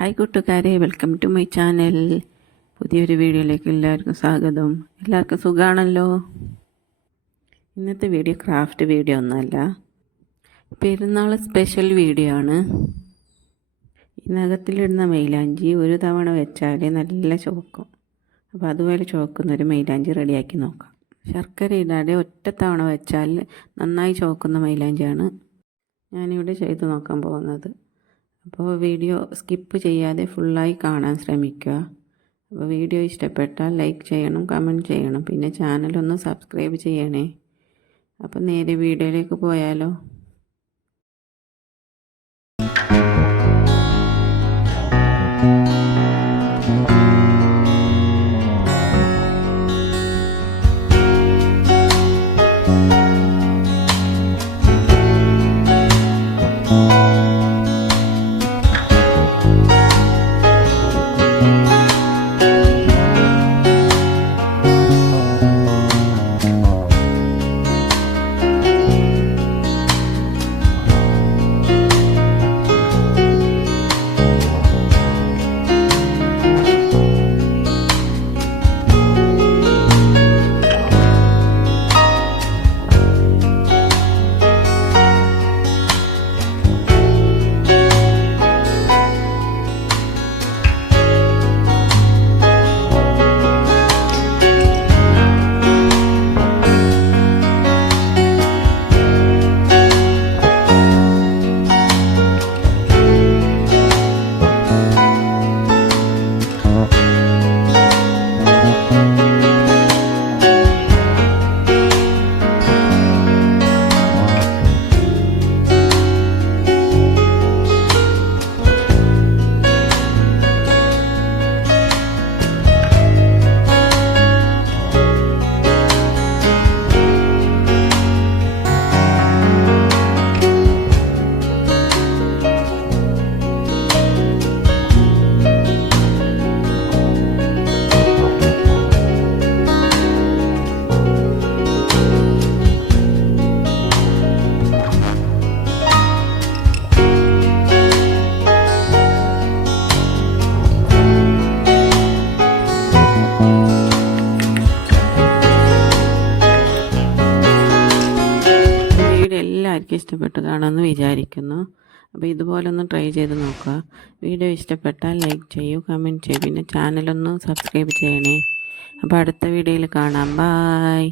Hi കൂട്ടുകാരെ, welcome to my channel. പുതിയൊരു വീഡിയോയിലേക്ക് എല്ലാവർക്കും സ്വാഗതം. എല്ലാവർക്കും സുഖമാണല്ലോ. ഇന്നത്തെ വീഡിയോ ക്രാഫ്റ്റ് വീഡിയോ ഒന്നുമല്ല, പെരുന്നാൾ സ്പെഷ്യൽ വീഡിയോ ആണ്. നഖത്തിലിടുന്ന മൈലാഞ്ചി ഒരു തവണ വെച്ചാൽ നല്ല ചോക്കും. അപ്പോൾ അതുപോലെ ചോക്കുന്നൊരു മൈലാഞ്ചി റെഡിയാക്കി നോക്കാം. ശർക്കര ഇടാതെ ഒറ്റ തവണ വെച്ചാൽ നന്നായി ചോക്കുന്ന മൈലാഞ്ചിയാണ് ഞാനിവിടെ ചെയ്ത് നോക്കാൻ പോകുന്നത്. അപ്പോൾ വീഡിയോ സ്കിപ്പ് ചെയ്യാതെ ഫുള്ളായി കാണാൻ ശ്രമിക്കുക. അപ്പോൾ വീഡിയോ ഇഷ്ടപ്പെട്ടാൽ ലൈക്ക് ചെയ്യണം, കമൻറ്റ് ചെയ്യണം, പിന്നെ ചാനലൊന്ന് സബ്സ്ക്രൈബ് ചെയ്യണേ. അപ്പോൾ നേരെ വീഡിയോയിലേക്ക് പോയാലോ. എല്ലാവർക്കും ഇഷ്ടപ്പെട്ട് കാണുമെന്ന് വിചാരിക്കുന്നു. അപ്പോൾ ഇതുപോലെ ഒന്ന് ട്രൈ ചെയ്ത് നോക്കുക. വീഡിയോ ഇഷ്ടപ്പെട്ടാൽ ലൈക്ക് ചെയ്യൂ, കമൻറ്റ് ചെയ്യൂ, പിന്നെ ചാനലൊന്ന് സബ്സ്ക്രൈബ് ചെയ്യണേ. അപ്പോൾ അടുത്ത വീഡിയോയിൽ കാണാം. ബായ്.